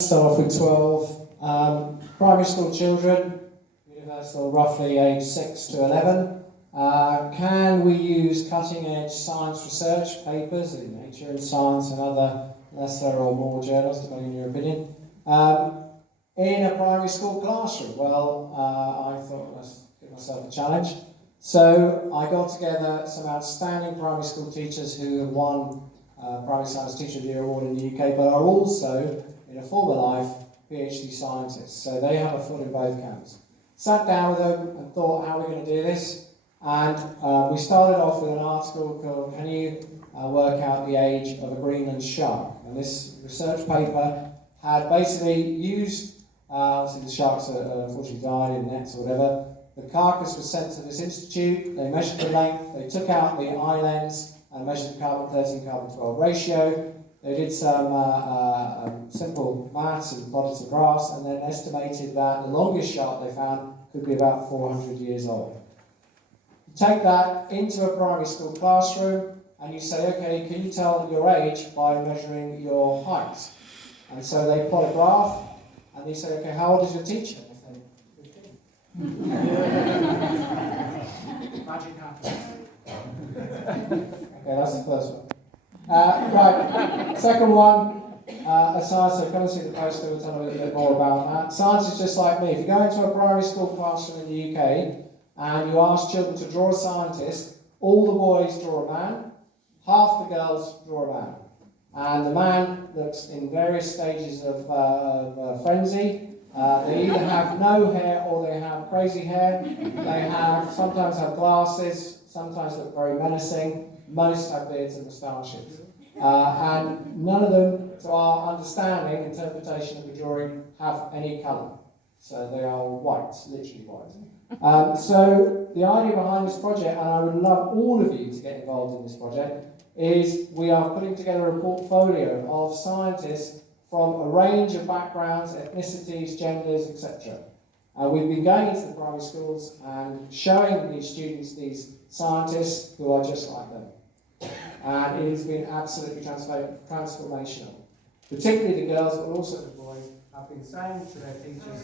Start off with 12 primary school children, universal roughly aged 6 to 11. Can we use cutting edge science research papers in Nature and Science and other lesser or more journals, depending on your opinion, in a primary school classroom? Well, I thought let's give myself a challenge. So I got together some outstanding primary school teachers who have won Primary Science Teacher of the Year Award in the UK, but are also in a former life, PhD scientists. So they have a foot in both camps. Sat down with them and thought, how are we going to do this? And we started off with an article called, Can You Work Out the Age of a Greenland Shark? And this research paper had basically used, obviously the sharks unfortunately died in nets or whatever. The carcass was sent to this institute, they measured the length, they took out the eye lens and measured the carbon-13, carbon-12 ratio. They did some simple maths and plotted some graphs and then estimated that the longest shark they found could be about 400 years old. You take that into a primary school classroom and you say, okay, can you tell your age by measuring your height? And so they plot a graph and they say, okay, how old is your teacher? And they say, 15. Magic happens. Okay, that's the first one. Right, second one, a science, so come and see the poster, we'll tell you a little bit more about that. Science is just like me. If you go into a primary school classroom in the UK and you ask children to draw a scientist, all the boys draw a man, half the girls draw a man. And the man looks in various stages of frenzy. They either have no hair or they have crazy hair. They sometimes have glasses, sometimes look very menacing. Most have beards and moustaches. And none of them, to our understanding, interpretation of the drawing, have any colour. So they are white, literally white. So the idea behind this project, and I would love all of you to get involved in this project, is we are putting together a portfolio of scientists from a range of backgrounds, ethnicities, genders, etc. We've been going into the primary schools and showing these students these scientists who are just like them. And it has been absolutely transformational. Particularly the girls, but also the boys, have been saying to their teachers.